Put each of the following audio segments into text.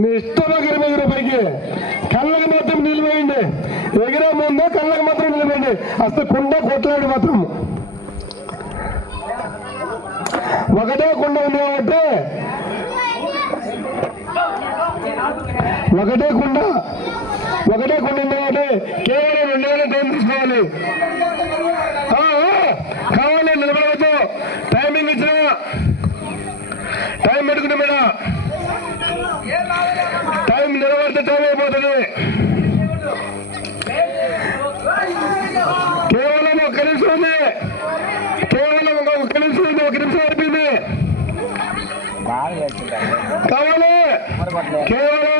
నీ ఇష్టంలో ఎగిరే పైకి కళ్ళకి మాత్రం నిలివేయండి. ఎగిరే ముందు కళ్ళకి మాత్రం నిలివేయండి. అసలు కుండ కొట్టలేడు మాత్రం ఒకటే కుండ ఉంది కాబట్టి ఒకటే కుండ ఉంది కాబట్టి కేవలం 2 వేల టైం తీసుకోవాలి. కావాలి నిలబడవచ్చు. టైమింగ్ ఇచ్చిన టైం పెట్టుకునే మేడం టైం నిలబడితే టైం అయిపోతుంది. కేవలం 1 నిమిషం ఉంది. కేవలం 1 నిమిషం ఉంది. 1 నిమిషం అయిపోయింది. కావాలి కేవలం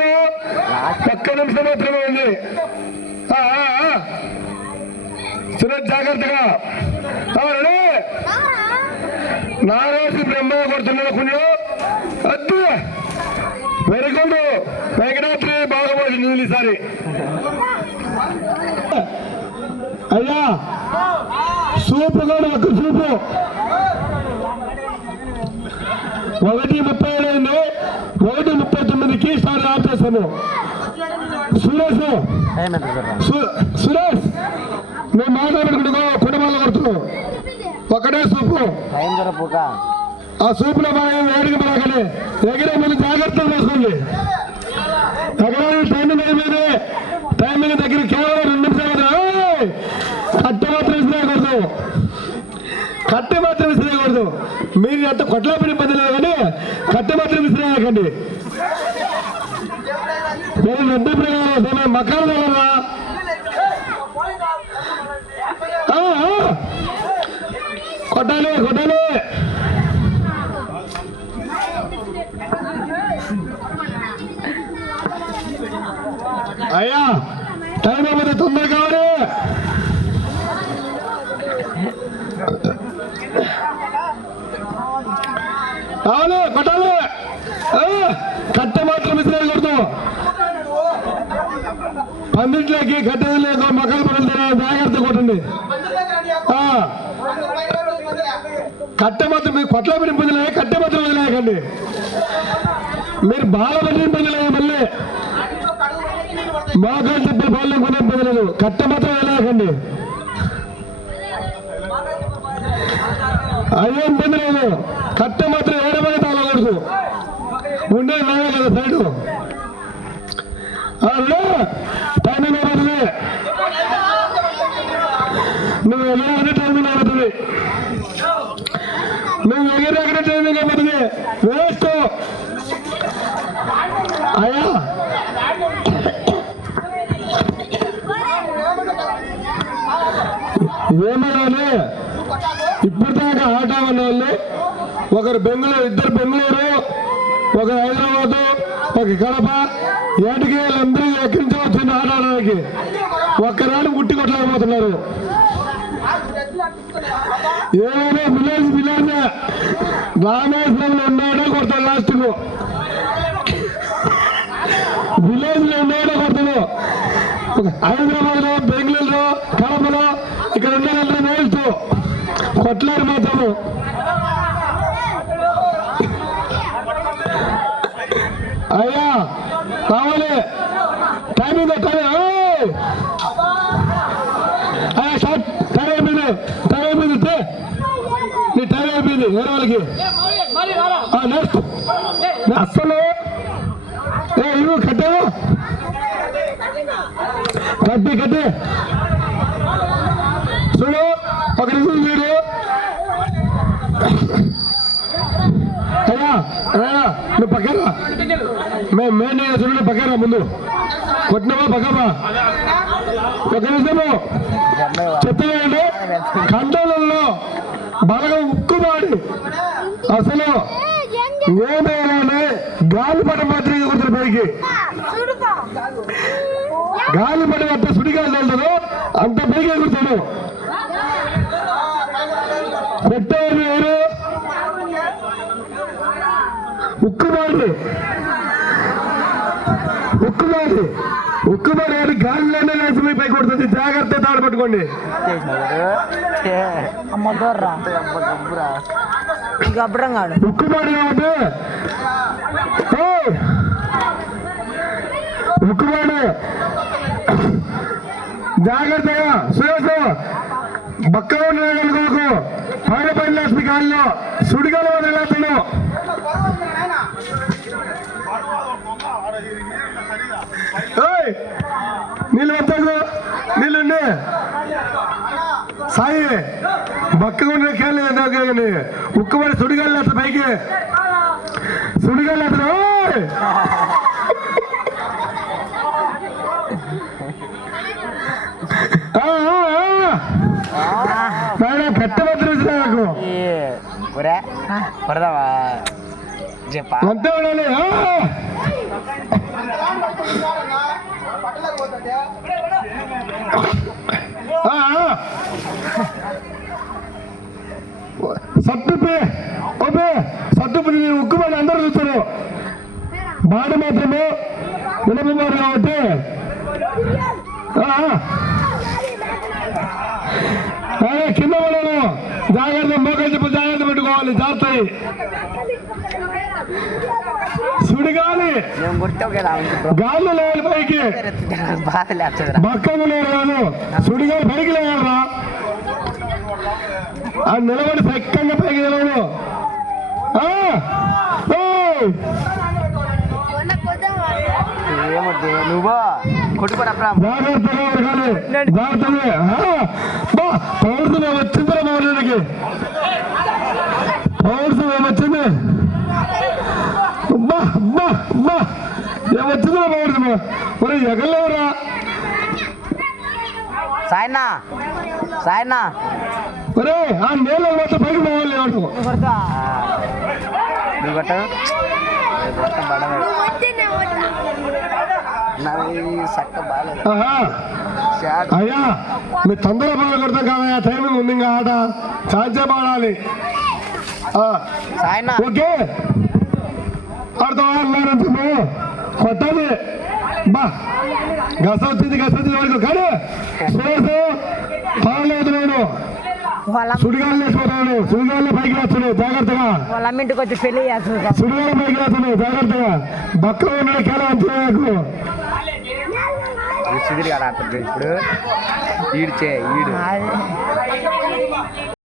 1 నిమిషం మాత్రమే ఉంది. సురేష్ జాగ్రత్తగా నారాజు బ్రహ్మ కొడుతున్నాడు కుండు అద్దు వెరగొండు వెంకటాద్రి బాగా పోయింది నీళ్ళు ఈసారి. అయ్యా సూపు కూడా 1 సూపు 1:37 అయింది. 1:39కి స్టార్ట్ ఆఫ్ చేస్తాను. సురేష్ మేము మాట్లాడుకుంటున్నా కుటుంబాలు కొడుతున్నాం. ఒకటే సూపు ఆ సూపులో మనం వేడికి పడగానే ఎగిరే ముందు జాగ్రత్తలు చేసుకోండి. ఎగరాలి టైమింగ్ దగ్గర కేవలం 2 నిమిషాలు. కట్టె మాత్రం విసిరేయకూడదు. మీరు ఎంత కొట్లాపడి ఇబ్బంది లేదు కానీ కట్టె మాత్రం విసిరేయకండి. నేను నడ్డి ప్రకారం మకాలు వెళ్ళరా కొట్టాలి. అయ్యా టైం అయిపోతే తొందర కావాలి. కొట్టాలి. కట్టె మాత్రం విసిరేయకూడదు. పందిట్లోకి కట్టె మకాలు పడుతుంది. జాగ్రత్త కొట్టండి. కట్టె మాత్రం మీరు కొట్ల పడి పొందలే. కట్టె మాత్రం వదిలేయకండి. మీరు బాగా పడిన పొందలేదు. మళ్ళీ మోకాలు తిప్పలు బాగా కొనే పొందలేదు. కట్టె మాత్రం వదిలేయకండి. అదేం పొందలేదు. కట్టె మాత్రం ఏడమని తాగకూడదు. ఉండేది నాయే కదా సైడు. టైమింగ్ అవుతుంది. నువ్వు ఎగిరే టైమింగ్ అవుతుంది. నువ్వు ఎగిరే టైమింగ్ అయిపోతుంది. వేస్ట్ అయ్యా. ఏమన్నా ఇప్పుడు దాకా ఆట ఉన్న వాళ్ళు ఒకరు బెంగళూరు, 2 బెంగళూరు, ఒక హైదరాబాదు, ఒక కడప, ఏటికి వీళ్ళందరూ ఎక్కడి నుంచి వచ్చింది ఆట ఆడడానికి. ఒక్కనాడు ఉట్టి కొట్టలేకపోతున్నారు. ఏమైనా విలేజ్ రామేశ్వరంలో ఉన్నాడో కొడతాడు. లాస్ట్కు విలేజ్ లో ఉన్నాడో కొడతాడు. హైదరాబాద్ లో, బెంగళూరులో, కడపలో ఇక్కడ ఉన్నారంటే వేస్తూ కొట్లాడు మాత్రము. అయ్యా కావాలి టైమింగ్ టైం అయిపోయింది. నీ టైం అయిపోయింది. వేరే వాళ్ళకి నెక్స్ట్ అస్సలు ఇవి కట్టావు కట్టి చూడు. 1 నిమిషం చూడు. అయ్యా నువ్వు పక్కరా. మెయిన్ చూడండి పక్కరా. ముందు కొట్టినవా పక్కమా. 1 నిమిషము చెప్తానండి. కండలలో బాగా ఉక్కుమాడి అసలు ఏమైనా గాలిపట మాత్రమే ఎగురుతారు పైకి. గాలిపట అంత సుడిగాలి వెళ్తాడు. అంత పైకి ఎగురుతాడు. పెట్టేవారు ఎవరు? ఉక్కుమారి గాలిలోనే వేసి పైకి కొడుతుంది. జాగ్రత్త తాడు పట్టుకోండి. ఉక్కుమారి కాబట్టి ఉక్కువాడు జాగ్రత్తగా సురేష్ బక్కగా ఉండగలుగుకు పైన పైన కాళ్ళు సుడిగాలు వదిలేస్తున్నావు. నీళ్ళు వస్తాను నీళ్ళండి సాయి బక్కగా ఉండే కాళ్ళు ఉక్కుబడి సుడిగాలు అతను పైకి సుడిగాలు అతను కట్టబద్దు నాకు అంతే ఉండాలి. సత్తుపి నేను ఉక్కుబడి అందరూ చూస్తారు. బాడ మాత్రము వినపమారు కాబట్టి కింద పడను జాగ్రత్త మోకాలు చెప్పు జాగ్రత్త పెట్టుకోవాలి. జాగ్రత్త సుడిగాలి గాల్లో లేవాలి పైకి బక్కగా లేవాలి సుడిగాలి పైకి లేవాలరా ఆ నిలబడి సక్కంగా పైకి నిలవడు. నువ్వు పౌరుషం వచ్చిందిరా మౌలికి పౌరుషం ఏమొచ్చింది ఏమొచ్చిందిరా పౌరుషం మరి ఎగలేవురా సాయన్నా సాయన్నా ఒరే ఆ నేల మొత్తం పైకి పోవాలి అయ్యా మీరు తొందర పనులు కొడతాం కదా టైమింగ్ ఉంది ఇంకా ఆట ఛాన్సే ఆడాలి. ఓకే ఆడతావా కొట్టాలి బా గస వచ్చింది వరకు కానీ పాడలేదు నేను సుడిగాలు వేసుకుంటాను సుడిగాల్లో పైకి వేస్తున్నావు జాగ్రత్తగా సుడిగాల పైకి వేస్తున్నావు జాగ్రత్తగా బక్కలో ఉన్న కేలా అంతే ఇప్పుడు ఈడ్చే ఈడు